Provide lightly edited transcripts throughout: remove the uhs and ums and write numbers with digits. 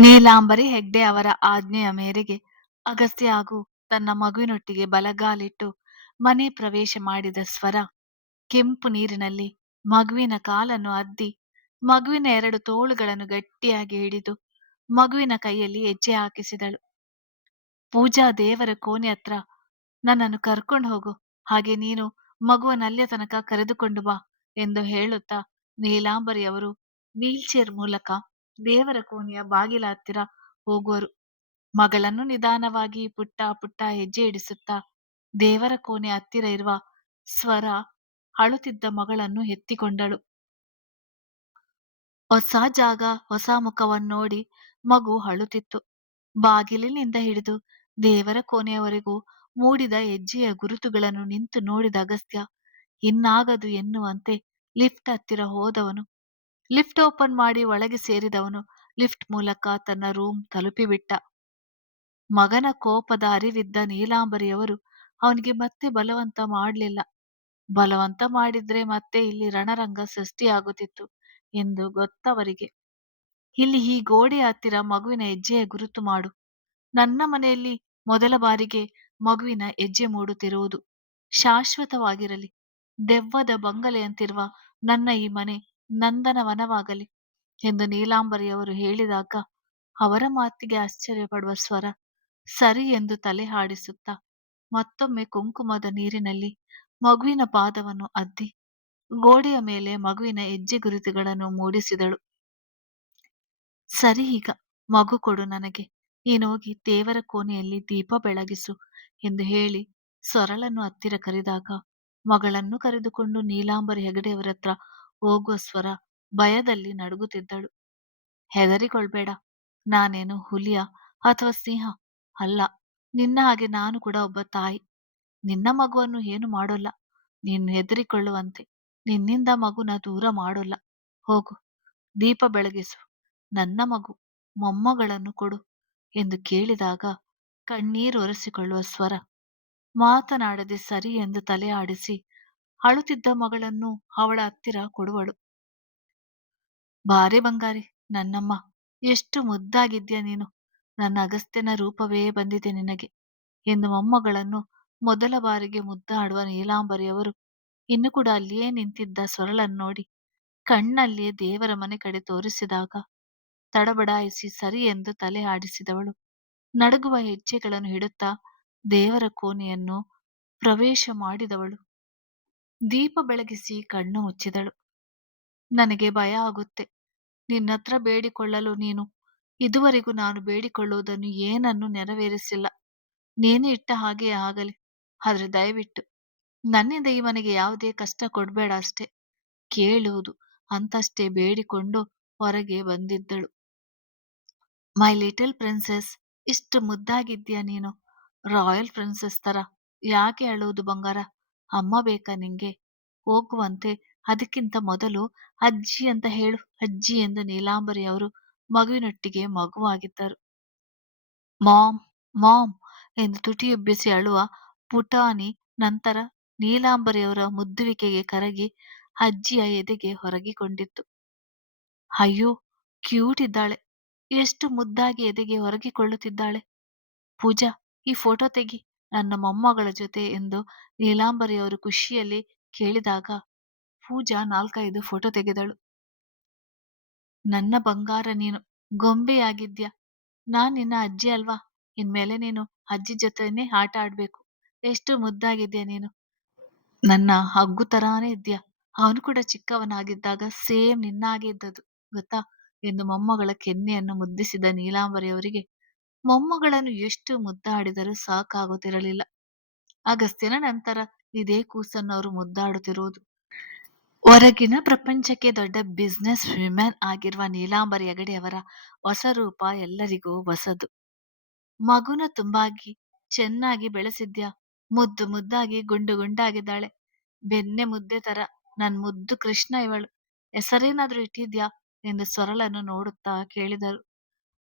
ನೀಲಾಂಬರಿ ಹೆಗ್ಡೆ ಅವರ ಆಜ್ಞೆಯ ಮೇರೆಗೆ ಅಗಸ್ತ್ಯ ಹಾಗೂ ತನ್ನ ಮಗುವಿನೊಟ್ಟಿಗೆ ಬಲಗಾಲಿಟ್ಟು ಮನೆ ಪ್ರವೇಶ ಮಾಡಿದ ಸ್ವರ ಕೆಂಪು ನೀರಿನಲ್ಲಿ ಮಗುವಿನ ಕಾಲನ್ನು ಅದ್ದಿ ಮಗುವಿನ 2 ತೋಳುಗಳನ್ನು ಗಟ್ಟಿಯಾಗಿ ಹಿಡಿದು ಮಗುವಿನ ಕೈಯಲ್ಲಿ ಹೆಜ್ಜೆ ಹಾಕಿಸಿದಳು. ಪೂಜಾ ದೇವರ ಕೋಣೆ ಹತ್ರ ನನ್ನನ್ನು ಕರ್ಕೊಂಡು ಹೋಗು, ಹಾಗೆ ನೀನು ಮಗುವನ್ನ ಅಲ್ಲಿಯ ತನಕ ಕರೆದುಕೊಂಡು ಬಾ ಎಂದು ಹೇಳುತ್ತಾ ನೀಲಾಂಬರಿಯವರು ವೀಲ್ಚೇರ್ ಮೂಲಕ ದೇವರ ಕೋಣೆಯ ಬಾಗಿಲ ಹತ್ತಿರ ಹೋಗುವರು. ಮಗಳನ್ನು ನಿಧಾನವಾಗಿ ಪುಟ್ಟ ಪುಟ್ಟ ಹೆಜ್ಜೆ ಇಡಿಸುತ್ತಾ ದೇವರ ಕೋಣೆ ಹತ್ತಿರ ಇರುವ ಸ್ವರ ಅಳುತ್ತಿದ್ದ ಮಗಳನ್ನು ಎತ್ತಿಕೊಂಡಳು. ಹೊಸ ಜಾಗ, ಹೊಸ ಮುಖವನ್ನೋಡಿ ಮಗು ಅಳುತ್ತಿತ್ತು. ಬಾಗಿಲಿನಿಂದ ಹಿಡಿದು ದೇವರ ಕೋಣೆಯವರೆಗೂ ಮೂಡಿದ ಹೆಜ್ಜೆಯ ಗುರುತುಗಳನ್ನು ನಿಂತು ನೋಡಿದ ಅಗಸ್ತ್ಯ ಇನ್ನಾಗದು ಎನ್ನುವಂತೆ ಲಿಫ್ಟ್ ಹತ್ತಿರ ಹೋದವನು. ಲಿಫ್ಟ್ ಓಪನ್ ಮಾಡಿ ಒಳಗೆ ಸೇರಿದವನು ಲಿಫ್ಟ್ ಮೂಲಕ ತನ್ನ ರೂಮ್ ತಲುಪಿಬಿಟ್ಟ. ಮಗನ ಕೋಪದ ಅರಿವಿದ್ದ ನೀಲಾಂಬರಿಯವರು ಅವನಿಗೆ ಮತ್ತೆ ಬಲವಂತ ಮಾಡಲಿಲ್ಲ. ಬಲವಂತ ಮಾಡಿದ್ರೆ ಮತ್ತೆ ಇಲ್ಲಿ ರಣರಂಗ ಸೃಷ್ಟಿಯಾಗುತ್ತಿತ್ತು ಎಂದು ಗೊತ್ತವರಿಗೆ. ಇಲ್ಲಿ ಈ ಗೋಡೆಯ ಹತ್ತಿರ ಮಗುವಿನ ಹೆಜ್ಜೆಯ ಗುರುತು ಮಾಡು. ನನ್ನ ಮನೆಯಲ್ಲಿ ಮೊದಲ ಬಾರಿಗೆ ಮಗುವಿನ ಹೆಜ್ಜೆ ಮೂಡುತ್ತಿರುವುದು ಶಾಶ್ವತವಾಗಿರಲಿ. ದೆವ್ವದ ಬಂಗಲೆಯಂತಿರುವ ನನ್ನ ಈ ಮನೆ ನಂದನವನವಾಗಲಿ ಎಂದು ನೀಲಾಂಬರಿಯವರು ಹೇಳಿದಾಗ ಅವರ ಮಾತಿಗೆ ಆಶ್ಚರ್ಯಪಡುವ ಸ್ವರ ಸರಿ ಎಂದು ತಲೆ ಹಾಡಿಸುತ್ತಾ ಮತ್ತೊಮ್ಮೆ ಕುಂಕುಮದ ನೀರಿನಲ್ಲಿ ಮಗುವಿನ ಪಾದವನ್ನು ಅದ್ದಿ ಗೋಡೆಯ ಮೇಲೆ ಮಗುವಿನ ಹೆಜ್ಜೆ ಗುರುತುಗಳನ್ನು ಮೂಡಿಸಿದಳು. ಸರಿ, ಈಗ ಮಗು ಕೊಡು ನನಗೆ, ನೀನೋಗಿ ದೇವರ ಕೋಣೆಯಲ್ಲಿ ದೀಪ ಬೆಳಗಿಸು ಎಂದು ಹೇಳಿ ಸೊರಳನ್ನು ಹತ್ತಿರ ಕರೆದಾಗ ಮಗಳನ್ನು ಕರೆದುಕೊಂಡು ನೀಲಾಂಬರಿ ಹೆಗಡೆಯವರತ್ರ ಹೋಗುವ ಸ್ವರ ಭಯದಲ್ಲಿ ನಡುಗುತ್ತಿದ್ದಳು. ಹೆದರಿಕೊಳ್ಬೇಡ, ನಾನೇನು ಹುಲಿಯ ಅಥವಾ ಸಿಂಹ ಅಲ್ಲ. ನಿನ್ನ ಹಾಗೆ ನಾನು ಕೂಡ ಒಬ್ಬ ತಾಯಿ. ನಿನ್ನ ಮಗುವನ್ನು ಏನು ಮಾಡೋಲ್ಲ. ನೀನು ಹೆದರಿಕೊಳ್ಳುವಂತೆ ನಿನ್ನಿಂದ ಮಗುನ ದೂರ ಮಾಡೋಲ್ಲ. ಹೋಗು, ದೀಪ ಬೆಳಗಿಸು, ನನ್ನ ಮಗು ಮೊಮ್ಮಗಳನ್ನು ಕೊಡು ಎಂದು ಕೇಳಿದಾಗ ಕಣ್ಣೀರು ಒರೆಸಿಕೊಳ್ಳುವ ಸ್ವರ ಮಾತನಾಡದೆ ಸರಿ ಎಂದು ತಲೆ ಆಡಿಸಿ ಅಳುತ್ತಿದ್ದ ಮಗಳನ್ನು ಅವಳ ಹತ್ತಿರ ಕೊಡುವಳು. ಬಾರೆ ಬಂಗಾರಿ, ನನ್ನಮ್ಮ, ಎಷ್ಟು ಮುದ್ದಾಗಿದ್ಯಾ ನೀನು. ನನ್ನ ಅಗಸ್ತ್ಯನ ರೂಪವೇ ಬಂದಿದೆ ನಿನಗೆ ಎಂದು ಮೊಮ್ಮಗಳನ್ನು ಮೊದಲ ಬಾರಿಗೆ ಮುದ್ದಾಡುವ ನೀಲಾಂಬರಿಯವರು ಇನ್ನು ಕೂಡ ಅಲ್ಲಿಯೇ ನಿಂತಿದ್ದ ಸೊರಳನ್ನು ನೋಡಿ ಕಣ್ಣಲ್ಲಿಯೇ ದೇವರ ಮನೆ ಕಡೆ ತೋರಿಸಿದಾಗ ತಡಬಡಾಯಿಸಿ ಸರಿ ಎಂದು ತಲೆ ಆಡಿಸಿದವಳು ನಡುಗುವ ಹೆಜ್ಜೆಗಳನ್ನು ಇಡುತ್ತಾ ದೇವರ ಕೋಣೆಯನ್ನು ಪ್ರವೇಶ ಮಾಡಿದವಳು. ದೀಪ ಬೆಳಗಿಸಿ ಕಣ್ಣು ಮುಚ್ಚಿದಳು. ನನಗೆ ಭಯ ಆಗುತ್ತೆ. ನಿನ್ನತ್ರ ಬೇಡಿಕೊಳ್ಳಲು ನೀನು ಇದುವರೆಗೂ ನಾನು ಬೇಡಿಕೊಳ್ಳುವುದನ್ನು ಏನನ್ನು ನೆರವೇರಿಸಿಲ್ಲ. ನೀನು ಇಟ್ಟ ಹಾಗೆಯೇ ಆಗಲಿ. ಆದ್ರೆ ದಯವಿಟ್ಟು ನನ್ನಿಂದ ಈ ಮನೆಗೆ ಯಾವುದೇ ಕಷ್ಟ ಕೊಡ್ಬೇಡ ಅಷ್ಟೆ. ಕೇಳುವುದು ಅಂತಷ್ಟೇ ಬೇಡಿಕೊಂಡು ಹೊರಗೆ ಬಂದಿದ್ದಳು. ಮೈ ಲಿಟಲ್ ಪ್ರಿನ್ಸೆಸ್, ಇಷ್ಟು ಮುದ್ದಾಗಿದ್ಯಾ ನೀನು, ರಾಯಲ್ ಪ್ರಿನ್ಸೆಸ್ ತರ. ಯಾಕೆ ಅಳುವುದು ಬಂಗಾರ? ಅಮ್ಮ ಬೇಕಾ ನಿಂಗೆ? ಹೋಗುವಂತೆ ಅದಕ್ಕಿಂತ ಮೊದಲು ಅಜ್ಜಿ ಅಂತ ಹೇಳು, ಅಜ್ಜಿ ಎಂದು ನೀಲಾಂಬರಿ ಅವರು ಮಗುವಿನೊಟ್ಟಿಗೆ ಮಗುವಾಗಿದ್ದರು. ಮಾಮ್, ಮಾಮ್ ಎಂದು ತುಟಿಯುಬ್ಬಿಸಿ ಅಳುವ ಪುಟಾಣಿ ನಂತರ ನೀಲಾಂಬರಿಯವರ ಮುದ್ದುವಿಕೆಗೆ ಕರಗಿ ಅಜ್ಜಿಯ ಎದೆಗೆ ಹೊರಗಿಕೊಂಡಿತ್ತು. ಅಯ್ಯೋ, ಕ್ಯೂಟ್ ಇದ್ದಾಳೆ, ಎಷ್ಟು ಮುದ್ದಾಗಿ ಎದೆಗೆ ಹೊರಗಿಕೊಳ್ಳುತ್ತಿದ್ದಾಳೆ. ಪೂಜಾ, ಈ ಫೋಟೋ ತೆಗಿ ನನ್ನ ಮೊಮ್ಮಗಳ ಜೊತೆ ಎಂದು ನೀಲಾಂಬರಿಯವರು ಖುಷಿಯಲ್ಲಿ ಕೇಳಿದಾಗ ಪೂಜಾ 4-5 ಫೋಟೋ ತೆಗೆದಳು. ನನ್ನ ಬಂಗಾರ, ನೀನು ಗೊಂಬೆಯಾಗಿದ್ಯಾ. ನಾನ್ ನಿನ್ನ ಅಜ್ಜಿ ಅಲ್ವಾ? ಇನ್ಮೇಲೆ ನೀನು ಅಜ್ಜಿ ಜೊತೆನೆ ಆಟ ಆಡ್ಬೇಕು. ಎಷ್ಟು ಮುದ್ದಾಗಿದ್ಯಾ ನೀನು, ನನ್ನ ಹಗ್ಗು ತರಾನೇ ಇದ್ಯಾ. ಅವನು ಕೂಡ ಚಿಕ್ಕವನಾಗಿದ್ದಾಗ ಸೇಮ್ ನಿನ್ನ ಹಾಗೆ ಇದ್ದದ್ದು ಗೊತ್ತಾ ಎಂದು ಮೊಮ್ಮಗಳ ಕೆನ್ನೆಯನ್ನು ಮುದ್ದಿಸಿದ ನೀಲಾಂಬರಿಯವರಿಗೆ ಮೊಮ್ಮಗಳನ್ನು ಎಷ್ಟು ಮುದ್ದಾಡಿದರೂ ಸಾಕಾಗುತ್ತಿರಲಿಲ್ಲ. ಅಗಸ್ತ್ಯನ ನಂತರ ಇದೇ ಕೂಸನ್ನು ಅವರು ಮುದ್ದಾಡುತ್ತಿರುವುದು. ಹೊರಗಿನ ಪ್ರಪಂಚಕ್ಕೆ ದೊಡ್ಡ ಬಿಸ್ನೆಸ್ ವಿಮೆನ್ ಆಗಿರುವ ನೀಲಾಂಬರಿ ಹೆಗಡೆಯವರ ಹೊಸ ರೂಪ ಎಲ್ಲರಿಗೂ ಹೊಸದು. ಮಗುನ ತುಂಬಾಗಿ ಚೆನ್ನಾಗಿ ಬೆಳೆಸಿದ್ಯಾ. ಮುದ್ದು ಮುದ್ದಾಗಿ ಗುಂಡು ಗುಂಡಾಗಿದ್ದಾಳೆ, ಬೆನ್ನೆ ಮುದ್ದೆ ತರ. ನನ್ ಮುದ್ದು ಕೃಷ್ಣ ಇವಳು. ಹೆಸರೇನಾದ್ರೂ ಇಟ್ಟಿದ್ಯಾ ಎಂದು ಸೊರಳನ್ನು ನೋಡುತ್ತಾ ಕೇಳಿದರು.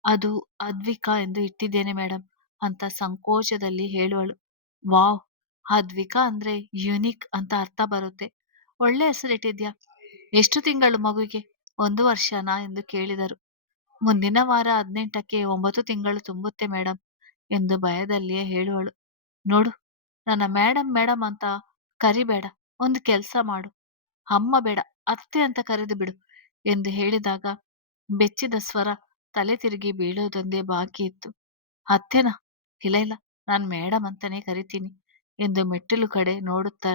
ಅದು ಅದ್ವಿಕಾ ಎಂದು ಇಟ್ಟಿದ್ದೇನೆ ಮೇಡಮ್ ಅಂತ ಸಂಕೋಚದಲ್ಲಿ ಹೇಳುವಳು. ವಾವ್, ಅದ್ವಿಕಾ ಅಂದ್ರೆ ಯುನಿಕ್ ಅಂತ ಅರ್ಥ ಬರುತ್ತೆ. ಒಳ್ಳೆ ಹೆಸರಿಟ್ಟಿದ್ಯಾ. ಎಷ್ಟು ತಿಂಗಳು ಮಗುವಿಗೆ? 1 ವರ್ಷನಾ ಎಂದು ಕೇಳಿದರು. ಮುಂದಿನ ವಾರ 18ಕ್ಕೆ 9 ತಿಂಗಳು ತುಂಬುತ್ತೆ ಮೇಡಮ್ ಎಂದು ಭಯದಲ್ಲಿಯೇ ಹೇಳುವಳು. ನೋಡು, ನನ್ನ ಮೇಡಮ್ ಮೇಡಮ್ ಅಂತ ಕರಿಬೇಡ. ಒಂದು ಕೆಲ್ಸ ಮಾಡು. ಅಮ್ಮ ಬೇಡ, ಅತ್ತೆ ಅಂತ ಕರೆದು ಬಿಡು ಎಂದು ಹೇಳಿದಾಗ ಬೆಚ್ಚಿದ ಸ್ವರ ತಲೆ ತಿರುಗಿ ಬೀಳೋದೊಂದೇ ಬಾಕಿ ಇತ್ತು. ಅತ್ತೆನಾ? ಇಲ್ಲ ಇಲ್ಲ, ನಾನ್ ಮೇಡಮ್ ಅಂತಾನೆ ಕರಿತೀನಿ ಎಂದು ಮೆಟ್ಟಿಲು ಕಡೆ ನೋಡುತ್ತಾ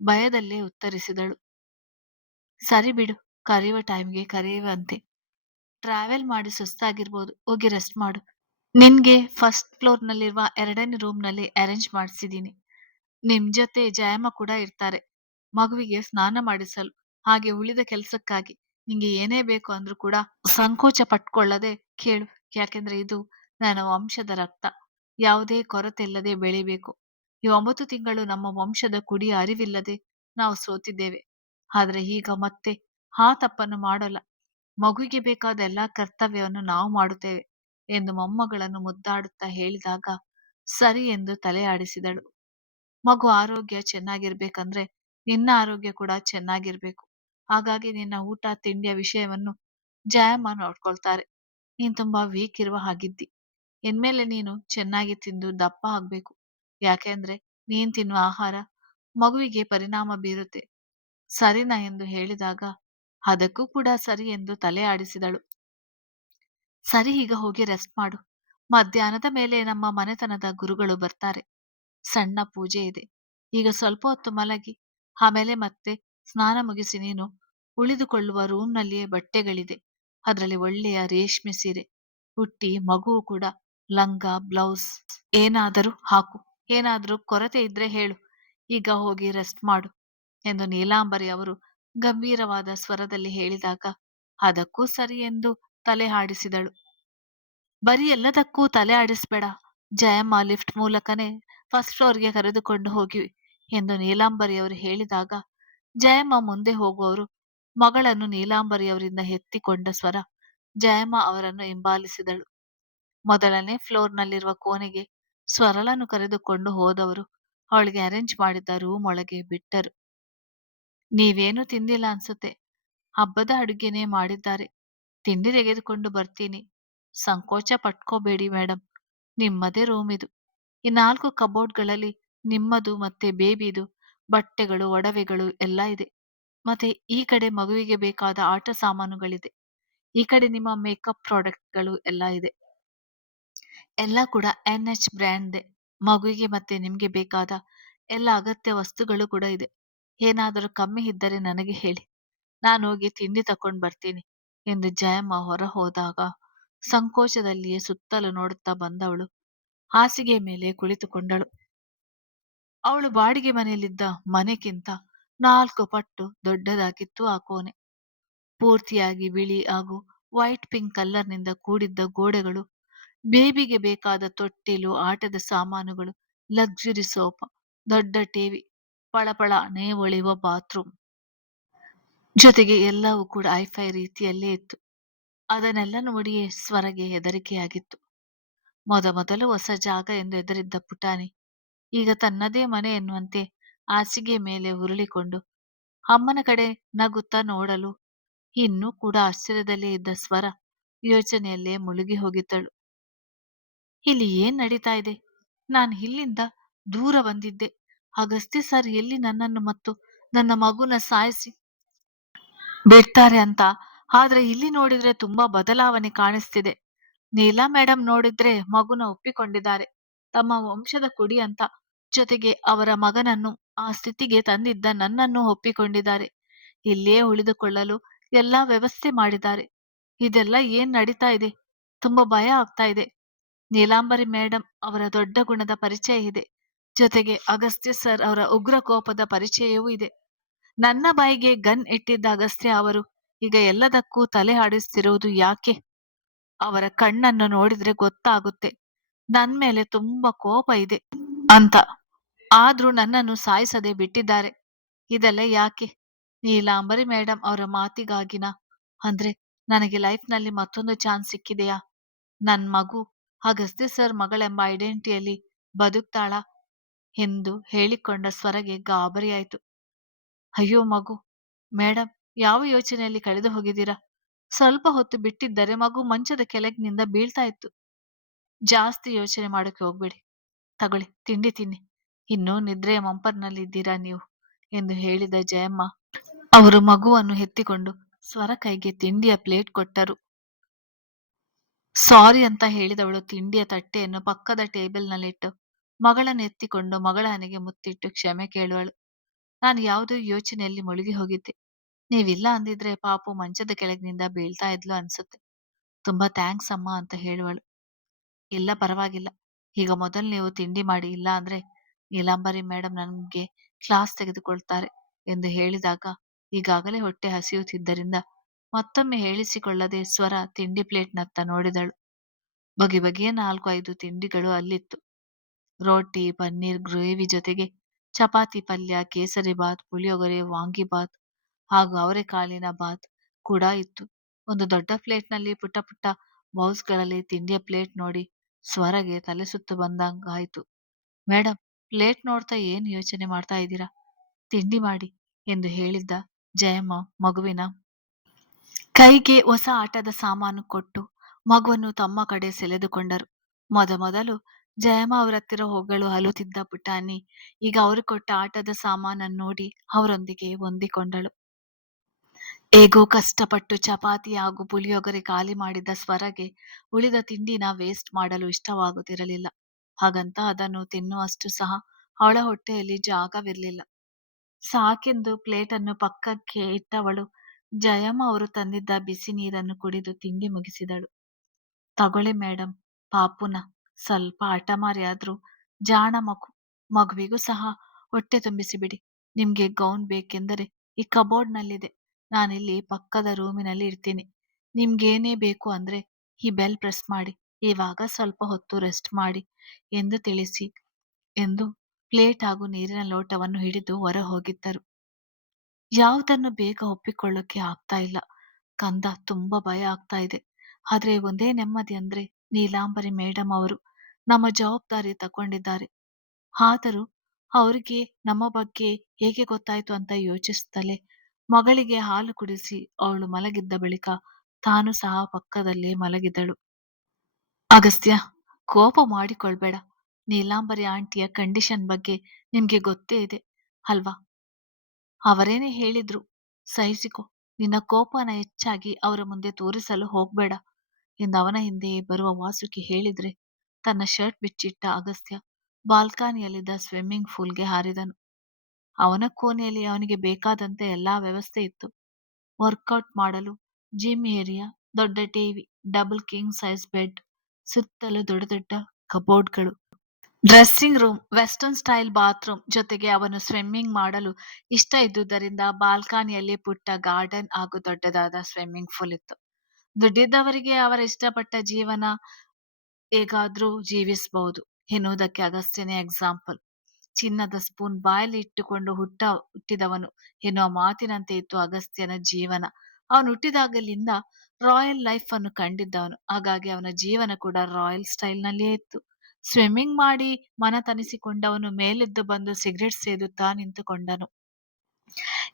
ಭಯದಲ್ಲೇ ಉತ್ತರಿಸಿದಳು. ಸರಿ ಬಿಡು, ಕರೆಯುವ ಟೈಮ್‌ಗೆ ಕರೆಯುವಂತೆ. ಟ್ರಾವೆಲ್ ಮಾಡಿ ಸುಸ್ತಾಗಿರ್ಬೋದು. ಹೋಗಿ ರೆಸ್ಟ್ ಮಾಡು. ನಿನ್ಗೆ ಫಸ್ಟ್ ಫ್ಲೋರ್‌ನಲ್ಲಿರುವ 2ನೇ ರೂಮ್‌ನಲ್ಲಿ ಅರೇಂಜ್ ಮಾಡ್ಸಿದೀನಿ. ನಿಮ್ ಜೊತೆ ಜಯಮ್ಮ ಕೂಡ ಇರ್ತಾರೆ. ಮಗುವಿಗೆ ಸ್ನಾನ ಮಾಡಿಸಲು, ಹಾಗೆ ಉಳಿದ ಕೆಲ್ಸಕ್ಕಾಗಿ ನಿಂಗೆ ಏನೇ ಬೇಕು ಅಂದ್ರೂ ಕೂಡ ಸಂಕೋಚ ಪಟ್ಕೊಳ್ಳದೆ ಕೇಳು. ಯಾಕೆಂದ್ರೆ ಇದು ನನ್ನ ವಂಶದ ರಕ್ತ. ಯಾವುದೇ ಕೊರತೆ ಇಲ್ಲದೆ ಬೆಳಿಬೇಕು. ಈ 9 ತಿಂಗಳು ನಮ್ಮ ವಂಶದ ಕುಡಿಯ ಅರಿವಿಲ್ಲದೆ ನಾವು ಸೋತಿದ್ದೇವೆ. ಆದ್ರೆ ಈಗ ಮತ್ತೆ ಆ ತಪ್ಪನ್ನು ಮಾಡಲ್ಲ. ಮಗುವಿಗೆ ಬೇಕಾದ ಎಲ್ಲಾ ಕರ್ತವ್ಯವನ್ನು ನಾವು ಮಾಡುತ್ತೇವೆ ಎಂದು ಮೊಮ್ಮಗಳನ್ನು ಮುದ್ದಾಡುತ್ತಾ ಹೇಳಿದಾಗ ಸರಿ ಎಂದು ತಲೆ ಆಡಿಸಿದಳು. ಮಗು ಆರೋಗ್ಯ ಚೆನ್ನಾಗಿರ್ಬೇಕಂದ್ರೆ ನಿನ್ನ ಆರೋಗ್ಯ ಕೂಡ ಚೆನ್ನಾಗಿರ್ಬೇಕು. ಹಾಗಾಗಿ ನಿನ್ನ ಊಟ ತಿಂಡಿಯ ವಿಷಯವನ್ನು ಜಯಮ್ಮ ನೋಡ್ಕೊಳ್ತಾರೆ. ನೀನ್ ತುಂಬಾ ವೀಕ್ ಇರುವ ಹಾಗಿದ್ದಿ. ಇನ್ಮೇಲೆ ನೀನು ಚೆನ್ನಾಗಿ ತಿಂದು ದಪ್ಪ ಆಗ್ಬೇಕು. ಯಾಕೆಂದ್ರೆ ನೀನ್ ತಿನ್ನುವ ಆಹಾರ ಮಗುವಿಗೆ ಪರಿಣಾಮ ಬೀರುತ್ತೆ. ಸರಿನಾ ಎಂದು ಹೇಳಿದಾಗ ಅದಕ್ಕೂ ಕೂಡ ಸರಿ ಎಂದು ತಲೆ ಆಡಿಸಿದಳು. ಸರಿ, ಈಗ ಹೋಗಿ ರೆಸ್ಟ್ ಮಾಡು. ಮಧ್ಯಾಹ್ನದ ಮೇಲೆ ನಮ್ಮ ಮನೆತನದ ಗುರುಗಳು ಬರ್ತಾರೆ. ಸಣ್ಣ ಪೂಜೆ ಇದೆ. ಈಗ ಸ್ವಲ್ಪ ಹೊತ್ತು ಮಲಗಿ, ಆಮೇಲೆ ಮತ್ತೆ ಸ್ನಾನ ಮುಗಿಸಿ ನೀನು ಉಳಿದುಕೊಳ್ಳುವ ರೂಮ್‌ನಲ್ಲಿಯೇ ಬಟ್ಟೆಗಳಿದೆ. ಅದರಲ್ಲಿ ಒಳ್ಳೆಯ ರೇಷ್ಮೆ ಸೀರೆ ಉಟ್ಟಿ, ಮಗುವು ಕೂಡ ಲಂಗ, ಬ್ಲೌಸ್ ಏನಾದರೂ ಹಾಕು. ಏನಾದರೂ ಕೊರತೆ ಇದ್ರೆ ಹೇಳು. ಈಗ ಹೋಗಿ ರೆಸ್ಟ್ ಮಾಡು ಎಂದು ನೀಲಾಂಬರಿ ಅವರು ಗಂಭೀರವಾದ ಸ್ವರದಲ್ಲಿ ಹೇಳಿದಾಗ ಅದಕ್ಕೂ ಸರಿ ಎಂದು ತಲೆ ಆಡಿಸಿದಳು. ಬರೀ ಎಲ್ಲದಕ್ಕೂ ತಲೆ ಆಡಿಸ್ಬೇಡ. ಜಯಮ್ಮ ಲಿಫ್ಟ್ ಮೂಲಕನೇ ಫಸ್ಟ್ ಫ್ಲೋರ್‌ಗೆ ಕರೆದುಕೊಂಡು ಹೋಗಿ ಎಂದು ನೀಲಾಂಬರಿಯವರು ಹೇಳಿದಾಗ ಜಯಮ್ಮ ಮುಂದೆ ಹೋಗುವವರು ಮಗಳನ್ನು ನೀಲಾಂಬರಿಯವರಿಂದ ಎತ್ತಿಕೊಂಡ ಸ್ವರ ಜಯಮ್ಮ ಅವರನ್ನು ಹಿಂಬಾಲಿಸಿದಳು. ಮೊದಲನೇ ಫ್ಲೋರ್‌ನಲ್ಲಿರುವ ಕೋಣೆಗೆ ಸ್ವರಳನ್ನು ಕರೆದುಕೊಂಡು ಹೋದವರು ಅವಳಿಗೆ ಅರೇಂಜ್ ಮಾಡಿದ್ದ ರೂಮ್ ಒಳಗೆ ಬಿಟ್ಟರು. ನೀವೇನು ತಿಂದಿಲ್ಲ ಅನ್ಸುತ್ತೆ. ಹಬ್ಬದ ಅಡುಗೆನೇ ಮಾಡಿದ್ದಾರೆ. ತಿಂಡಿ ತೆಗೆದುಕೊಂಡು ಬರ್ತೀನಿ. ಸಂಕೋಚ ಪಟ್ಕೋಬೇಡಿ ಮೇಡಮ್. ನಿಮ್ಮದೇ ರೂಮ್ ಇದು. ಈ 4 ಕಬೋರ್ಡ್‌ಗಳಲ್ಲಿ ನಿಮ್ಮದು ಮತ್ತೆ ಬೇಬಿದು ಬಟ್ಟೆಗಳು, ಒಡವೆಗಳು ಎಲ್ಲ ಇದೆ. ಮತ್ತೆ ಈ ಕಡೆ ಮಗುವಿಗೆ ಬೇಕಾದ ಆಟ ಸಾಮಾನುಗಳಿದೆ. ಈ ಕಡೆ ನಿಮ್ಮ ಮೇಕಪ್ ಪ್ರಾಡಕ್ಟ್‌ಗಳು ಎಲ್ಲ ಇದೆ. ಎಲ್ಲ ಕೂಡ NH ಬ್ರ್ಯಾಂಡ್‌ದೆ. ಮಗುವಿಗೆ ಮತ್ತೆ ನಿಮ್ಗೆ ಬೇಕಾದ ಎಲ್ಲ ಅಗತ್ಯ ವಸ್ತುಗಳು ಕೂಡ ಇದೆ. ಏನಾದರೂ ಕಮ್ಮಿ ಇದ್ದರೆ ನನಗೆ ಹೇಳಿ. ನಾನೋಗಿ ತಿಂಡಿ ತಕೊಂಡ್ ಬರ್ತೀನಿ ಎಂದು ಜಯಮ್ಮ ಹೊರ ಹೋದಾಗ ಸಂಕೋಚದಲ್ಲಿಯೇ ಸುತ್ತಲೂ ನೋಡುತ್ತಾ ಬಂದವಳು ಹಾಸಿಗೆ ಮೇಲೆ ಕುಳಿತುಕೊಂಡಳು. ಅವಳು ಬಾಡಿಗೆ ಮನೆಯಲ್ಲಿದ್ದ ಮನೆಗಿಂತ 4 ಪಟ್ಟು ದೊಡ್ಡದಾಗಿತ್ತು ಆ ಕೋಣೆ. ಪೂರ್ತಿಯಾಗಿ ಬಿಳಿ ಹಾಗೂ ವೈಟ್ ಪಿಂಕ್ ಕಲರ್‌ನಿಂದ ಕೂಡಿದ್ದ ಗೋಡೆಗಳು, ಬೇಬಿಗೆ ಬೇಕಾದ ತೊಟ್ಟಿಲು, ಆಟದ ಸಾಮಾನುಗಳು, ಲಕ್ಸುರಿ ಸೋಫಾ, ದೊಡ್ಡ ಟಿವಿ, ಪಳಪಳನೆ ಹೊಳೆಯುವ ಬಾತ್ರೂಮ್, ಜೊತೆಗೆ ಎಲ್ಲವೂ ಕೂಡ ಹೈಫೈ ರೀತಿಯಲ್ಲೇ ಇತ್ತು. ಅದನ್ನೆಲ್ಲ ನೋಡಿಯೇ ಸ್ವರಗೆ ಹೆದರಿಕೆಯಾಗಿತ್ತು. ಮೊದಮೊದಲು ಹೊಸ ಜಾಗ ಎಂದು ಹೆದರಿದ್ದ ಪುಟಾಣಿ ಈಗ ತನ್ನದೇ ಮನೆ ಎನ್ನುವಂತೆ ಹಾಸಿಗೆ ಮೇಲೆ ಉರುಳಿಕೊಂಡು ಅಮ್ಮನ ಕಡೆ ನಗುತ್ತಾ ನೋಡಲು ಇನ್ನೂ ಕೂಡ ಆಶ್ಚರ್ಯದಲ್ಲೇ ಇದ್ದ ಸ್ವರ ಯೋಚನೆಯಲ್ಲೇ ಮುಳುಗಿ ಹೋಗಿದ್ದಳು. ಇಲ್ಲಿ ಏನ್ ನಡೀತಾ ಇದೆ? ನಾನು ಇಲ್ಲಿಂದ ದೂರ ಬಂದಿದ್ದೆ. ಅಗಸ್ತ್ಯ ಸರ್ ಎಲ್ಲಿ ನನ್ನನ್ನು ಮತ್ತು ನನ್ನ ಮಗುನ ಸಾಯಿಸಿ ಬಿಡ್ತಾರೆ ಅಂತ. ಆದ್ರೆ ಇಲ್ಲಿ ನೋಡಿದ್ರೆ ತುಂಬಾ ಬದಲಾವಣೆ ಕಾಣಿಸ್ತಿದೆ. ನೀಲಾ ಮೇಡಮ್ ನೋಡಿದ್ರೆ ಮಗುನ ಒಪ್ಪಿಕೊಂಡಿದ್ದಾರೆ. ತಮ್ಮ ವಂಶದ ಕುಡಿ ಅಂತ. ಜೊತೆಗೆ ಅವರ ಮಗನನ್ನು ಆ ಸ್ಥಿತಿಗೆ ತಂದಿದ್ದ ನನ್ನನ್ನು ಒಪ್ಪಿಕೊಂಡಿದ್ದಾರೆ. ಇಲ್ಲಿಯೇ ಉಳಿದುಕೊಳ್ಳಲು ಎಲ್ಲಾ ವ್ಯವಸ್ಥೆ ಮಾಡಿದ್ದಾರೆ. ಇದೆಲ್ಲ ಏನ್ ನಡೀತಾ ಇದೆ? ತುಂಬಾ ಭಯ ಆಗ್ತಾ ಇದೆ. ನೀಲಾಂಬರಿ ಮೇಡಮ್ ಅವರ ದೊಡ್ಡ ಗುಣದ ಪರಿಚಯ ಇದೆ. ಜೊತೆಗೆ ಅಗಸ್ತ್ಯ ಸರ್ ಅವರ ಉಗ್ರ ಕೋಪದ ಪರಿಚಯವೂ ಇದೆ. ನನ್ನ ಬಾಯಿಗೆ ಗನ್ ಇಟ್ಟಿದ್ದ ಅಗಸ್ತ್ಯ ಅವರು ಈಗ ಎಲ್ಲದಕ್ಕೂ ತಲೆ ಆಡಿಸ್ತಿರುವುದು ಯಾಕೆ? ಅವರ ಕಣ್ಣನ್ನು ನೋಡಿದ್ರೆ ಗೊತ್ತಾಗುತ್ತೆ ನನ್ ಮೇಲೆ ತುಂಬಾ ಕೋಪ ಇದೆ ಅಂತ. ಆದ್ರೂ ನನ್ನನ್ನು ಸಾಯಿಸದೆ ಬಿಟ್ಟಿದ್ದಾರೆ. ಇದೆಲ್ಲ ಯಾಕೆ? ನೀಲಾಂಬರಿ ಮೇಡಮ್ ಅವರ ಮಾತಿಗಾಗಿನಾ? ಅಂದ್ರೆ ನನಗೆ ಲೈಫ್‌ನಲ್ಲಿ ಮತ್ತೊಂದು ಚಾನ್ಸ್ ಸಿಕ್ಕಿದೆಯಾ? ನನ್ ಮಗು ಅಗಸ್ತ್ಯ ಸರ್ ಮಗಳೆಂಬ ಐಡೆಂಟಿಟಿಯಲ್ಲಿ ಬದುಕ್ತಾಳಾ ಎಂದು ಹೇಳಿಕೊಂಡ ಸ್ವರಗೆ ಗಾಬರಿಯಾಯಿತು. ಅಯ್ಯೋ ಮಗು, ಮೇಡಮ್ ಯಾವ ಯೋಚನೆಯಲ್ಲಿ ಕಳೆದು ಹೋಗಿದ್ದೀರಾ? ಸ್ವಲ್ಪ ಹೊತ್ತು ಬಿಟ್ಟಿದ್ದರೆ ಮಗು ಮಂಚದ ಕೆಳಗಿನಿಂದ ಬೀಳ್ತಾ ಇತ್ತು. ಜಾಸ್ತಿ ಯೋಚನೆ ಮಾಡೋಕೆ ಹೋಗ್ಬೇಡಿ. ತಗೊಳ್ಳಿ ತಿಂಡಿ ತಿನ್ನಿ. ಇನ್ನೂ ನಿದ್ರೆಯ ಮಂಪರ್‌ನಲ್ಲಿದ್ದೀರಾ ನೀವು ಎಂದು ಹೇಳಿದ ಜಯಮ್ಮ ಅವರು ಮಗುವನ್ನು ಎತ್ತಿಕೊಂಡು ಸ್ವರ ಕೈಗೆ ತಿಂಡಿಯ ಪ್ಲೇಟ್ ಕೊಟ್ಟರು. ಸಾರಿ ಅಂತ ಹೇಳಿದವಳು ತಿಂಡಿಯ ತಟ್ಟೆಯನ್ನು ಪಕ್ಕದ ಟೇಬಲ್‌ನಲ್ಲಿಟ್ಟು, ಮಗಳನ್ನು ಎತ್ತಿಕೊಂಡು ಮಗಳ ಹಣೆಗೆ ಮುತ್ತಿಟ್ಟು ಕ್ಷಮೆ ಕೇಳುವಳು. ನಾನು ಯಾವುದೋ ಯೋಚನೆಯಲ್ಲಿ ಮುಳುಗಿ ಹೋಗಿದ್ದೆ. ನೀವಿಲ್ಲ ಅಂದಿದ್ರೆ ಪಾಪು ಮಂಚದ ಕೆಳಗಿನಿಂದ ಬೀಳ್ತಾ ಇದ್ಲು ಅನ್ಸುತ್ತೆ. ತುಂಬಾ ಥ್ಯಾಂಕ್ಸ್ ಅಮ್ಮ ಅಂತ ಹೇಳುವಳು. ಇಲ್ಲ ಪರವಾಗಿಲ್ಲ. ಈಗ ಮೊದಲು ನೀವು ತಿಂಡಿ ಮಾಡಿ, ಇಲ್ಲ ಅಂದ್ರೆ ನೀಲಾಂಬರಿ ಮೇಡಮ್ ನನ್ಗೆ ಕ್ಲಾಸ್ ತೆಗೆದುಕೊಳ್ತಾರೆ ಎಂದು ಹೇಳಿದಾಗ ಈಗಾಗಲೇ ಹೊಟ್ಟೆ ಹಸಿಯುತ್ತಿದ್ದರಿಂದ ಮತ್ತೊಮ್ಮೆ ಹೇಳಿಸಿಕೊಳ್ಳದೆ ಸ್ವರ ತಿಂಡಿ ಪ್ಲೇಟ್‌ನತ್ತ ನೋಡಿದಳು. ಬಗೆ ಬಗೆಯ 4-5 ತಿಂಡಿಗಳು ಅಲ್ಲಿತ್ತು. ರೋಟಿ, ಪನ್ನೀರ್ ಗ್ರೇವಿ ಜೊತೆಗೆ ಚಪಾತಿ, ಪಲ್ಯ, ಕೇಸರಿ ಬಾತ್, ಪುಳಿಯೋಗರೆ, ವಾಂಗಿಬಾತ್ ಹಾಗೂ ಅವರೆಕಾಳಿನ ಬಾತ್ ಕೂಡ ಇತ್ತು. ಒಂದು ದೊಡ್ಡ ಪ್ಲೇಟ್‌ನಲ್ಲಿ ಪುಟ್ಟ ಪುಟ್ಟ ಬೌಲ್ಸ್‌ಗಳಲ್ಲಿ ತಿಂಡಿಯ ಪ್ಲೇಟ್ ನೋಡಿ ಸ್ವರಗೆ ತಲೆ ಸುತ್ತು ಬಂದಂಗಾಯ್ತು. ಮೇಡಮ್, ಪ್ಲೇಟ್ ನೋಡ್ತಾ ಏನ್ ಯೋಚನೆ ಮಾಡ್ತಾ ಇದ್ದೀರಾ? ತಿಂಡಿ ಮಾಡಿ ಎಂದು ಹೇಳಿದ್ದ ಜಯಮ್ಮ ಮಗುವಿನ ಕೈಗೆ ಹೊಸ ಆಟದ ಸಾಮಾನು ಕೊಟ್ಟು ಮಗುವನ್ನು ತಮ್ಮ ಕಡೆ ಸೆಳೆದುಕೊಂಡರು. ಮೊದಮೊದಲು ಜಯಮ್ಮ ಅವರತ್ತಿರ ಹೋಗಲು ಅಳುತ್ತಿದ್ದ ಪುಟಾಣಿ ಈಗ ಅವರು ಕೊಟ್ಟ ಆಟದ ಸಾಮಾನನ್ನು ನೋಡಿ ಅವರೊಂದಿಗೆ ಹೊಂದಿಕೊಂಡಳು. ಹೇಗೋ ಕಷ್ಟಪಟ್ಟು ಚಪಾತಿ ಹಾಗೂ ಪುಳಿಯೋಗರೆ ಖಾಲಿ ಮಾಡಿದ ಸ್ವರಗೆ ಉಳಿದ ತಿಂಡಿನ ವೇಸ್ಟ್ ಮಾಡಲು ಇಷ್ಟವಾಗುತ್ತಿರಲಿಲ್ಲ. ಹಾಗಂತ ಅದನ್ನು ತಿನ್ನುವಷ್ಟು ಸಹ ಅವಳ ಹೊಟ್ಟೆಯಲ್ಲಿ ಜಾಗವಿರಲಿಲ್ಲ. ಸಾಕೆಂದು ಪ್ಲೇಟನ್ನು ಪಕ್ಕಕ್ಕೆ ಇಟ್ಟವಳು ಜಯಮ್ಮ ಅವರು ತಂದಿದ್ದ ಬಿಸಿ ನೀರನ್ನು ಕುಡಿದು ತಿಂಡಿ ಮುಗಿಸಿದಳು. ತಗೊಳ್ಳಿ ಮೇಡಮ್, ಪಾಪುನ ಸ್ವಲ್ಪ ಹಠಮಾರಿ ಆದ್ರೂ ಜಾಣ ಮಗು. ಮಗುವಿಗೂ ಸಹ ಹೊಟ್ಟೆ ತುಂಬಿಸಿಬಿಡಿ. ನಿಮ್ಗೆ ಗೌನ್ ಬೇಕೆಂದರೆ ಈ ಕಬೋರ್ಡ್‌ನಲ್ಲಿದೆ. ನಾನಿಲ್ಲಿ ಪಕ್ಕದ ರೂಮಿನಲ್ಲಿ ಇರ್ತೀನಿ. ನಿಮ್ಗೇನೇ ಬೇಕು ಅಂದ್ರೆ ಈ ಬೆಲ್ ಪ್ರೆಸ್ ಮಾಡಿ. ಇವಾಗ ಸ್ವಲ್ಪ ಹೊತ್ತು ರೆಸ್ಟ್ ಮಾಡಿ ಎಂದು ತಿಳಿಸಿ ಎಂದು ಪ್ಲೇಟ್ ಹಾಗೂ ನೀರಿನ ಲೋಟವನ್ನು ಹಿಡಿದು ಹೊರ ಹೋಗಿದ್ದರು. ಯಾವುದನ್ನು ಬೇಗ ಒಪ್ಪಿಕೊಳ್ಳೋಕೆ ಆಗ್ತಾ ಇಲ್ಲ. ಕಂದ ತುಂಬಾ ಭಯ ಆಗ್ತಾ ಇದೆ. ಆದ್ರೆ ಒಂದೇ ನೆಮ್ಮದಿ ಅಂದ್ರೆ ನೀಲಾಂಬರಿ ಮೇಡಮ್ ಅವರು ನಮ್ಮ ಜವಾಬ್ದಾರಿ ತಗೊಂಡಿದ್ದಾರೆ. ಆದರೂ ಅವ್ರಿಗೆ ನಮ್ಮ ಬಗ್ಗೆ ಹೇಗೆ ಗೊತ್ತಾಯ್ತು ಅಂತ ಯೋಚಿಸುತ್ತಲೇ ಮಗಳಿಗೆ ಹಾಲು ಕುಡಿಸಿ ಅವಳು ಮಲಗಿದ್ದ ಬಳಿಕ ತಾನು ಸಹ ಪಕ್ಕದಲ್ಲೇ ಮಲಗಿದಳು. ಅಗಸ್ತ್ಯ, ಕೋಪ ಮಾಡಿಕೊಳ್ಬೇಡ. ನೀಲಾಂಬರಿ ಆಂಟಿಯ ಕಂಡೀಷನ್ ಬಗ್ಗೆ ನಿಮ್ಗೆ ಗೊತ್ತೇ ಇದೆ ಅಲ್ವಾ? ಅವರೇನೇ ಹೇಳಿದ್ರು, ಸಹಿಸಿಕೊ. ನಿನ್ನ ಕೋಪನ ಹೆಚ್ಚಾಗಿ ಅವರ ಮುಂದೆ ತೋರಿಸಲು ಹೋಗ್ಬೇಡ ಎಂದು ಅವನ ಹಿಂದೆಯೇ ಬರುವ ವಾಸುಕಿ ಹೇಳಿದ್ರೆ ತನ್ನ ಶರ್ಟ್ ಬಿಚ್ಚಿಟ್ಟ ಅಗಸ್ತ್ಯ ಬಾಲ್ಕನಿಯಲ್ಲಿದ್ದ ಸ್ವಿಮ್ಮಿಂಗ್ ಪೂಲ್‌ಗೆ ಹಾರಿದನು. ಅವನ ಕೋಣೆಯಲ್ಲಿ ಅವನಿಗೆ ಬೇಕಾದಂತೆ ಎಲ್ಲಾ ವ್ಯವಸ್ಥೆ ಇತ್ತು. ವರ್ಕೌಟ್ ಮಾಡಲು ಜಿಮ್ ಏರಿಯಾ, ದೊಡ್ಡ TV, double king size bed, ಸುತ್ತಲೂ ದೊಡ್ಡ ದೊಡ್ಡ ಕಬೋರ್ಡ್‌ಗಳು, dressing room, western style bathroom, ಜೊತೆಗೆ ಅವನು ಸ್ವಿಮ್ಮಿಂಗ್ ಮಾಡಲು ಇಷ್ಟ ಇದ್ದುದರಿಂದ ಬಾಲ್ಕನಿಯಲ್ಲಿ ಪುಟ್ಟ ಗಾರ್ಡನ್ ಹಾಗೂ ದೊಡ್ಡದಾದ ಸ್ವಿಮ್ಮಿಂಗ್ ಪೂಲ್ ಇತ್ತು. ದುಡ್ಡಿದ್ದವರಿಗೆ ಅವರ ಇಷ್ಟಪಟ್ಟ ಜೀವನ ಹೇಗಾದ್ರೂ ಜೀವಿಸಬಹುದು ಎನ್ನುವುದಕ್ಕೆ ಅಗಸ್ತ್ಯನೇ ಎಕ್ಸಾಂಪಲ್. ಚಿನ್ನದ ಸ್ಪೂನ್ ಬಾಯಲ್ಲಿ ಇಟ್ಟುಕೊಂಡು ಹುಟ್ಟಿದವನು ಎನ್ನುವ ಮಾತಿನಂತೆ ಇತ್ತು ಅಗಸ್ತ್ಯನ ಜೀವನ. ಅವನು ಹುಟ್ಟಿದಾಗಲಿಂದ ರಾಯಲ್ ಲೈಫ್ ಅನ್ನು ಕಂಡಿದ್ದವನು. ಹಾಗಾಗಿ ಅವನ ಜೀವನ ಕೂಡ ರಾಯಲ್ ಸ್ಟೈಲ್ ನಲ್ಲಿಯೇ ಇತ್ತು. ಸ್ವಿಮ್ಮಿಂಗ್ ಮಾಡಿ ಮನ ತಣಿಸಿಕೊಂಡವನು ಮೇಲೆದ್ದು ಬಂದು ಸಿಗರೆಟ್ ಸೇದುತ್ತಾ ನಿಂತುಕೊಂಡನು.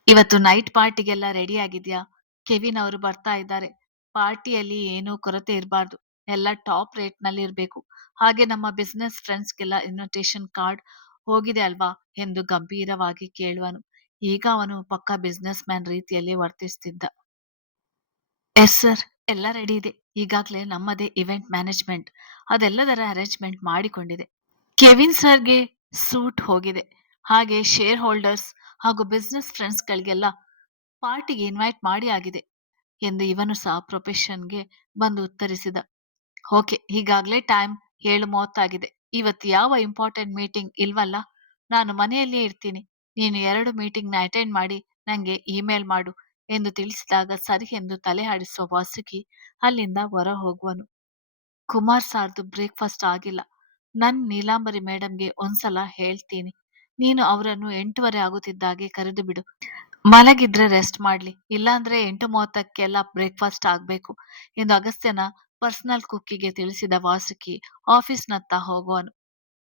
ಇವತ್ತು ನೈಟ್ ಪಾರ್ಟಿಗೆಲ್ಲ ರೆಡಿ ಆಗಿದ್ಯಾ? ಕೆವಿನ್ ಅವರು ಬರ್ತಾ ಇದ್ದಾರೆ. ಪಾರ್ಟಿಯಲ್ಲಿ ಏನೂ ಕೊರತೆ ಇರಬಾರ್ದು. ಎಲ್ಲ ಟಾಪ್ ರೇಟ್ ನಲ್ಲಿ ಇರ್ಬೇಕು. ಹಾಗೆ ನಮ್ಮ ಬಿಸಿನೆಸ್ ಫ್ರೆಂಡ್ಸ್ಗೆಲ್ಲ ಇನ್ವಿಟೇಷನ್ ಕಾರ್ಡ್ ಹೋಗಿದೆ ಅಲ್ವಾ ಎಂದು ಗಂಭೀರವಾಗಿ ಕೇಳುವನು. ಈಗ ಅವನು ಪಕ್ಕಾ ಬಿಸಿನೆಸ್ ಮ್ಯಾನ್ ರೀತಿಯಲ್ಲಿ ವರ್ತಿಸುತ್ತಿದ್ದ. ಎಸ್ ಸರ್, ಎಲ್ಲ ರೆಡಿ ಇದೆ. ಈಗಾಗಲೇ ನಮ್ಮದೇ ಇವೆಂಟ್ ಮ್ಯಾನೇಜ್ಮೆಂಟ್ ಅದೆಲ್ಲದರ ಅರೇಂಜ್ಮೆಂಟ್ ಮಾಡಿಕೊಂಡಿದೆ. ಕೆವಿನ್ ಸರ್ಗೆ ಸೂಟ್ ಹೋಗಿದೆ. ಹಾಗೆ ಶೇರ್ ಹೋಲ್ಡರ್ಸ್ ಹಾಗೂ ಬಿಸಿನೆಸ್ ಫ್ರೆಂಡ್ಸ್ಗಳಿಗೆಲ್ಲ ಪಾರ್ಟಿಗೆ ಇನ್ವೈಟ್ ಮಾಡಿ ಆಗಿದೆ ಎಂದು ಇವನು ಸಹ ಪ್ರೊಫೆಷನ್ಗೆ ಬಂದು ಉತ್ತರಿಸಿದ. ಓಕೆ, ಈಗಾಗಲೇ ಟೈಮ್ 7:30 ಇವತ್ತು ಯಾವ ಇಂಪಾರ್ಟೆಂಟ್ ಮೀಟಿಂಗ್ ಇಲ್ವಲ್ಲ? ನಾನು ಮನೆಯಲ್ಲಿಯೇ ಇರ್ತೀನಿ. ನೀನು 2 ಮೀಟಿಂಗ್‌ನ ಅಟೆಂಡ್ ಮಾಡಿ ನಂಗೆ ಇಮೇಲ್ ಮಾಡು ಎಂದು ತಿಳಿಸಿದಾಗ ಸರಿ ಎಂದು ತಲೆ ಆಡಿಸುವ ವಾಸುಕಿ ಅಲ್ಲಿಂದ ಹೊರ ಹೋಗುವನು. ಕುಮಾರ್ ಸಾರ್ದು ಬ್ರೇಕ್‌ಫಾಸ್ಟ್ ಆಗಿಲ್ಲ. ನೀಲಾಂಬರಿ ಮೇಡಮ್‌ಗೆ ಒಂದ್ಸಲ ಹೇಳ್ತೀನಿ. ನೀನು ಅವರನ್ನು 8:30 ಆಗುತ್ತಿದ್ದಾಗೆ ಕರೆದು ಬಿಡು. ಮಲಗಿದ್ರೆ ರೆಸ್ಟ್ ಮಾಡ್ಲಿ. ಇಲ್ಲಾಂದ್ರೆ 8:30ಕ್ಕೆಲ್ಲ ಬ್ರೇಕ್‌ಫಾಸ್ಟ್ ಆಗ್ಬೇಕು ಎಂದು ಅಗಸ್ತ್ಯನ ಪರ್ಸನಲ್ ಕುಕ್ಕಿಗೆ ತಿಳಿಸಿದ ವಾಸುಕಿ ಆಫೀಸ್‌ನತ್ತ ಹೋಗುವನು.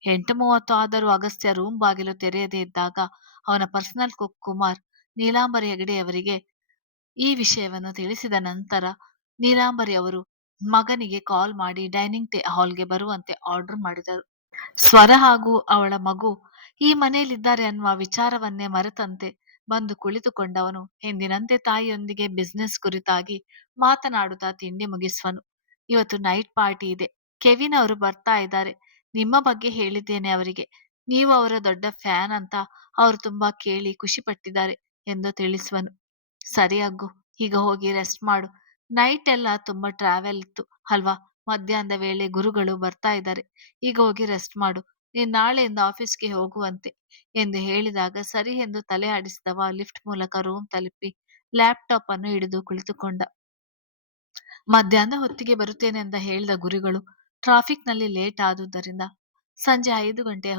8:30 ಆದರೂ ಅಗಸ್ತ್ಯ ರೂಮ್ ಬಾಗಿಲು ತೆರೆಯದೇ ಇದ್ದಾಗ ಅವನ ಪರ್ಸನಲ್ ಕುಕ್ ಕುಮಾರ್ ನೀಲಾಂಬರಿ ಹೆಗಡೆಯವರಿಗೆ ಈ ವಿಷಯವನ್ನು ತಿಳಿಸಿದ ನಂತರ ನೀಲಾಂಬರಿ ಅವರು ಮಗನಿಗೆ ಕಾಲ್ ಮಾಡಿ ಡೈನಿಂಗ್ ಹಾಲ್‌ಗೆ ಬರುವಂತೆ ಆರ್ಡರ್ ಮಾಡಿದರು. ಸ್ವರ ಹಾಗೂ ಅವಳ ಮಗು ಈ ಮನೆಯಲ್ಲಿದ್ದಾರೆ ಅನ್ನುವ ವಿಚಾರವನ್ನೇ ಮರೆತಂತೆ ಬಂದು ಕುಳಿತುಕೊಂಡವನು ಎಂದಿನಂತೆ ತಾಯಿಯೊಂದಿಗೆ ಬಿಸಿನೆಸ್ ಕುರಿತಾಗಿ ಮಾತನಾಡುತ್ತಾ ತಿಂಡಿ ಮುಗಿಸುವನು. ಇವತ್ತು ನೈಟ್ ಪಾರ್ಟಿ ಇದೆ. ಕೆವಿನ್ ಅವರು ಬರ್ತಾ ಇದ್ದಾರೆ. ನಿಮ್ಮ ಬಗ್ಗೆ ಹೇಳಿದ್ದೇನೆ ಅವರಿಗೆ. ನೀವು ಅವರ ದೊಡ್ಡ ಫ್ಯಾನ್ ಅಂತ ಅವರು ತುಂಬಾ ಕೇಳಿ ಖುಷಿ ಪಟ್ಟಿದ್ದಾರೆ ಎಂದು ತಿಳಿಸುವನು. ಸರಿ ಅಗ್ಗು, ಈಗ ಹೋಗಿ ರೆಸ್ಟ್ ಮಾಡು. ನೈಟ್ ಎಲ್ಲ ತುಂಬಾ ಟ್ರಾವೆಲ್ ಇತ್ತು ಅಲ್ವಾ? ಮಧ್ಯಾಹ್ನದ ವೇಳೆ ಗುರುಗಳು ಬರ್ತಾ ಇದ್ದಾರೆ. ಈಗ ಹೋಗಿ ರೆಸ್ಟ್ ಮಾಡು. ನೀನ್ ನಾಳೆಯಿಂದ ಆಫೀಸ್‌ಗೆ ಹೋಗುವಂತೆ ಎಂದು ಹೇಳಿದಾಗ ಸರಿ ಎಂದು ತಲೆ ಆಡಿಸಿದವ ಲಿಫ್ಟ್ ಮೂಲಕ ರೂಮ್ ತಲುಪಿ ಲ್ಯಾಪ್‌ಟಾಪ್ ಅನ್ನು ಹಿಡಿದು ಕುಳಿತುಕೊಂಡ. ಮಧ್ಯಾಹ್ನದ ಹೊತ್ತಿಗೆ ಬರುತ್ತೇನೆ ಅಂತ ಹೇಳಿದ ಗುರುಗಳು ಟ್ರಾಫಿಕ್‌ನಲ್ಲಿ ಲೇಟ್ ಆದುದರಿಂದ ಸಂಜೆ 5 ಗಂಟೆ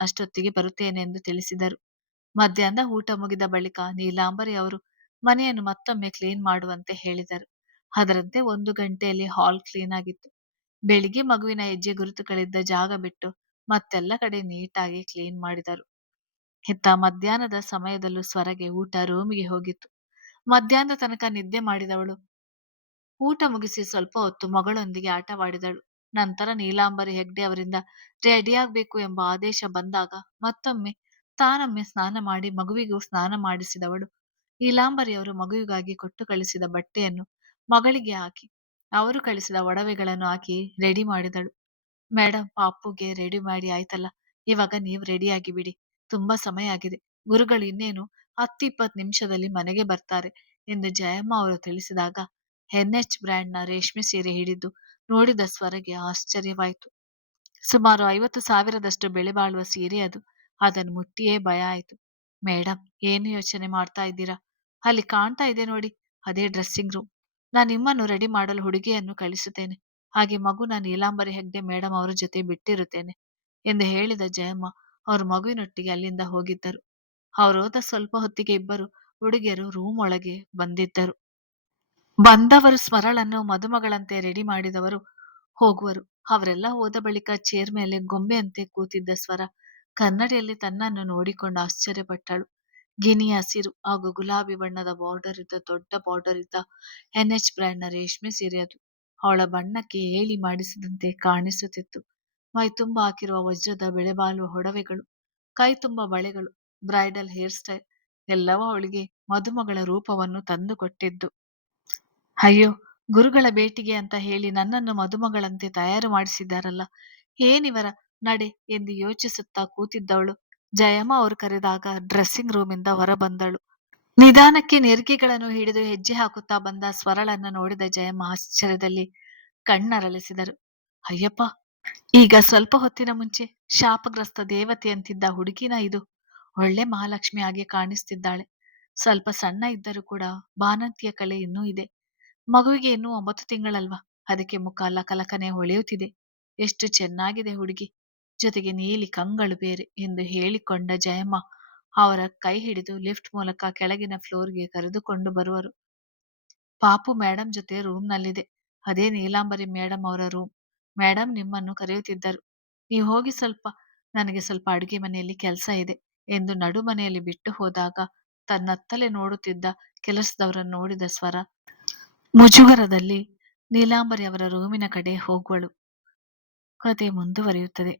ಅಷ್ಟೊತ್ತಿಗೆ ಬರುತ್ತೇನೆ ಎಂದು ತಿಳಿಸಿದರು. ಮಧ್ಯಾಹ್ನದ ಊಟ ಮುಗಿದ ಬಳಿಕ ನೀಲಾಂಬರಿ ಅವರು ಮನೆಯನ್ನು ಮತ್ತೊಮ್ಮೆ ಕ್ಲೀನ್ ಮಾಡುವಂತೆ ಹೇಳಿದರು. ಅದರಂತೆ 1 ಗಂಟೆಯಲ್ಲಿ ಹಾಲ್ ಕ್ಲೀನ್ ಆಗಿತ್ತು. ಬೆಳಿಗ್ಗೆ ಮಗುವಿನ ಹೆಜ್ಜೆ ಗುರುತುಗಳಿದ್ದ ಜಾಗ ಬಿಟ್ಟು ಮತ್ತೆಲ್ಲ ಕಡೆ ನೀಟಾಗಿ ಕ್ಲೀನ್ ಮಾಡಿದರು. ಇತ್ತ ಮಧ್ಯಾಹ್ನದ ಸಮಯದಲ್ಲೂ ಸ್ವರಗೆ ಊಟ ರೂಮಿಗೆ ಹೋಗಿತ್ತು. ಮಧ್ಯಾಹ್ನದ ತನಕ ನಿದ್ದೆ ಮಾಡಿದವಳು ಊಟ ಮುಗಿಸಿ ಸ್ವಲ್ಪ ಹೊತ್ತು ಮಗಳೊಂದಿಗೆ ಆಟವಾಡಿದಳು. ನಂತರ ನೀಲಾಂಬರಿ ಹೆಗ್ಡೆ ಅವರಿಂದ ರೆಡಿಯಾಗಬೇಕು ಎಂಬ ಆದೇಶ ಬಂದಾಗ ಮತ್ತೊಮ್ಮೆ ತಾನೊಮ್ಮೆ ಸ್ನಾನ ಮಾಡಿ ಮಗುವಿಗೂ ಸ್ನಾನ ಮಾಡಿಸಿದವಳು ನೀಲಾಂಬರಿಯವರು ಮಗುವಿಗಾಗಿ ಕೊಟ್ಟು ಕಳಿಸಿದ ಬಟ್ಟೆಯನ್ನು ಮಗಳಿಗೆ ಹಾಕಿ ಅವರು ಕಳಿಸಿದ ಒಡವೆಗಳನ್ನು ಹಾಕಿ ರೆಡಿ ಮಾಡಿದಳು. ಮೇಡಮ್, ಪಾಪುಗೆ ರೆಡಿ ಮಾಡಿ ಆಯ್ತಲ್ಲ, ಇವಾಗ ನೀವು ರೆಡಿಯಾಗಿ ಬಿಡಿ. ತುಂಬಾ ಸಮಯ ಆಗಿದೆ. ಗುರುಗಳು ಇನ್ನೇನು 10-20 ನಿಮಿಷದಲ್ಲಿ ಮನೆಗೆ ಬರ್ತಾರೆ ಎಂದು ಜಯಮ್ಮ ಅವರು ತಿಳಿಸಿದಾಗ NH ಬ್ರ್ಯಾಂಡ್‌ನ ರೇಷ್ಮೆ ಸೀರೆ ಹಿಡಿದು ನೋಡಿದ ಸ್ವರಗೆ ಆಶ್ಚರ್ಯವಾಯಿತು. ಸುಮಾರು 50,000ದಷ್ಟು ಬೆಲೆ ಬಾಳುವ ಸೀರೆ ಅದು. ಅದನ್ನು ಮುಟ್ಟಿಯೇ ಭಯ ಆಯಿತು. ಮೇಡಮ್, ಏನು ಯೋಚನೆ ಮಾಡ್ತಾ ಇದ್ದೀರಾ? ಅಲ್ಲಿ ಕಾಣ್ತಾ ಇದೆ ನೋಡಿ, ಅದೇ ಡ್ರೆಸ್ಸಿಂಗ್ ರೂಮ್. ನಾನು ನಿಮ್ಮನ್ನು ರೆಡಿ ಮಾಡಲು ಹುಡುಗಿಯನ್ನು ಕಳಿಸುತ್ತೇನೆ. ಹಾಗೆ ಮಗುನ ನೀಲಾಂಬರಿ ಹೆಗ್ಡೆ ಮೇಡಮ್ ಅವರ ಜೊತೆ ಬಿಟ್ಟಿರುತ್ತೇನೆ ಎಂದು ಹೇಳಿದ ಜಯಮ್ಮ ಅವರು ಮಗುವಿನೊಟ್ಟಿಗೆ ಅಲ್ಲಿಂದ ಹೋಗಿದ್ದರು. ಅವರು ಹೋದ ಸ್ವಲ್ಪ ಹೊತ್ತಿಗೆ ಇಬ್ಬರು ಹುಡುಗಿಯರು ರೂಮ್ ಒಳಗೆ ಬಂದಿದ್ದರು. ಬಂದವರು ಸ್ವರಳನ್ನು ಮದುಮಗಳಂತೆ ರೆಡಿ ಮಾಡಿದವರು ಹೋಗುವರು. ಅವರೆಲ್ಲ ಹೋದ ಬಳಿಕ ಚೇರ್ ಮೇಲೆ ಗೊಂಬೆಯಂತೆ ಕೂತಿದ್ದ ಸ್ವರ ಕನ್ನಡಿಯಲ್ಲಿ ತನ್ನನ್ನು ನೋಡಿಕೊಂಡು ಆಶ್ಚರ್ಯಪಟ್ಟಳು. ಗಿನಿ ಹಸಿರು ಹಾಗೂ ಗುಲಾಬಿ ಬಣ್ಣದ ಬಾರ್ಡರ್ ಇದ್ದ ದೊಡ್ಡ ಬಾರ್ಡರ್ ಇದ್ದ NH ಬ್ರ್ಯಾಂಡ್‌ನ ರೇಷ್ಮೆ ಸೀರೆ ಅದು. ಅವಳ ಬಣ್ಣಕ್ಕೆ ಹೇಳಿ ಮಾಡಿಸಿದಂತೆ ಕಾಣಿಸುತ್ತಿತ್ತು. ಮೈ ತುಂಬ ಹಾಕಿರುವ ವಜ್ರದ ಬೆಲೆಬಾಳುವ ಒಡವೆಗಳು, ಕೈ ತುಂಬ ಬಳೆಗಳು, ಬ್ರೈಡಲ್ ಹೇರ್ ಸ್ಟೈಲ್ ಎಲ್ಲವೂ ಅವಳಿಗೆ ಮದುಮಗಳ ರೂಪವನ್ನು ತಂದುಕೊಟ್ಟಿದ್ದು. ಅಯ್ಯೋ, ಗುರುಗಳ ಭೇಟಿಗೆ ಅಂತ ಹೇಳಿ ನನ್ನನ್ನು ಮದುಮಗಳಂತೆ ತಯಾರು ಮಾಡಿಸಿದ್ದಾರಲ್ಲ, ಏನಿವರ ನಡೆ ಎಂದು ಯೋಚಿಸುತ್ತಾ ಕೂತಿದ್ದವಳು ಜಯಮ್ಮ ಅವರು ಕರೆದಾಗ ಡ್ರೆಸ್ಸಿಂಗ್ ರೂಮಿಂದ ಹೊರಬಂದಳು. ನಿಧಾನಕ್ಕೆ ನೆರಿಗೆಗಳನ್ನು ಹಿಡಿದು ಹೆಜ್ಜೆ ಹಾಕುತ್ತಾ ಬಂದ ಸ್ವರಳನ್ನು ನೋಡಿದ ಜಯಮ್ಮ ಆಶ್ಚರ್ಯದಲ್ಲಿ ಕಣ್ಣರಳಿಸಿದರು. ಅಯ್ಯಪ್ಪ, ಈಗ ಸ್ವಲ್ಪ ಹೊತ್ತಿನ ಮುಂಚೆ ಶಾಪಗ್ರಸ್ತ ದೇವತೆಯಂತಿದ್ದ ಹುಡುಗಿನ ಇದು? ಒಳ್ಳೆ ಮಹಾಲಕ್ಷ್ಮಿ ಹಾಗೆ ಕಾಣಿಸ್ತಿದ್ದಾಳೆ. ಸ್ವಲ್ಪ ಸಣ್ಣ ಇದ್ದರೂ ಕೂಡ ಬಾಣಂತಿಯ ಕಲೆ ಇನ್ನೂ ಇದೆ. ಮಗುವಿಗೆ ಇನ್ನೂ 9 ತಿಂಗಳಲ್ವಾ, ಅದಕ್ಕೆ ಮುಖ ಲಕಲಕನೆ ಹೊಳೆಯುತ್ತಿದೆ. ಎಷ್ಟು ಚೆನ್ನಾಗಿದೆ ಹುಡುಗಿ, ಜೊತೆಗೆ ನೀಲಿ ಕಂಗಳು ಬೇರೆ ಎಂದು ಹೇಳಿಕೊಂಡ ಜಯಮ್ಮ ಅವರ ಕೈ ಹಿಡಿದು ಲಿಫ್ಟ್ ಮೂಲಕ ಕೆಳಗಿನ ಫ್ಲೋರ್‌ಗೆ ಕರೆದುಕೊಂಡು ಬರುವರು. ಪಾಪು ಮೇಡಮ್ ಜೊತೆ ರೂಮ್‌ನಲ್ಲಿದೆ. ಅದೇ ನೀಲಾಂಬರಿ ಮೇಡಮ್ ಅವರ ರೂಮ್. ಮೇಡಮ್ ನಿಮ್ಮನ್ನು ಕರೆಯುತ್ತಿದ್ದರು. ನೀವು ಹೋಗಿ ಸ್ವಲ್ಪ, ನನಗೆ ಸ್ವಲ್ಪ ಅಡುಗೆ ಮನೆಯಲ್ಲಿ ಕೆಲಸ ಇದೆ ಎಂದು ನಡುಮನೆಯಲ್ಲಿ ಬಿಟ್ಟು ಹೋದಾಗ ತನ್ನತ್ತಲೇ ನೋಡುತ್ತಿದ್ದ ಕೆಲಸದವರನ್ನು ನೋಡಿದ ಸ್ವರ ಮುಜುಗರದಲ್ಲಿ ನೀಲಾಂಬರಿ ಅವರ ರೂಮಿನ ಕಡೆ ಹೋಗುವಳು. ಕತೆ ಮುಂದುವರಿಯುತ್ತದೆ.